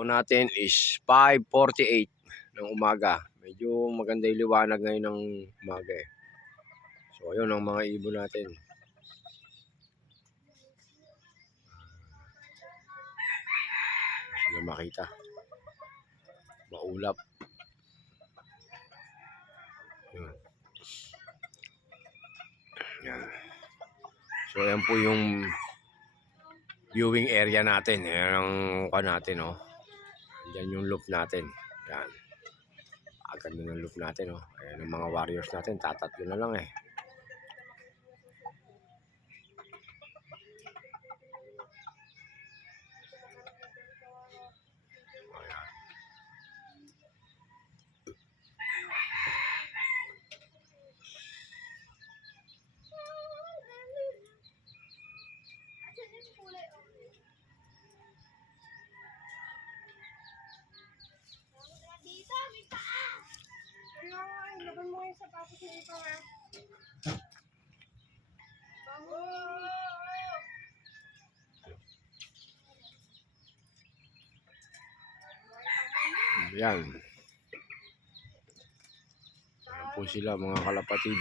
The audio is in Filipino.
po natin is 5:48 ng umaga. Medyo maganda yung liwanag ngayon ng umaga eh. So ayun ang mga ibon natin. Sila makita. Maulap. Yun. Yan. So yan po yung viewing area natin. Yan ang kuha natin, oh. Yan yung loop natin. Yan. Agad na ng loop natin, oh. Ayan ang mga warriors natin. Tatatlo na lang eh. Laban mo yung sapatos ng ipa nga. Yan. Yan po sila mga kalapatid.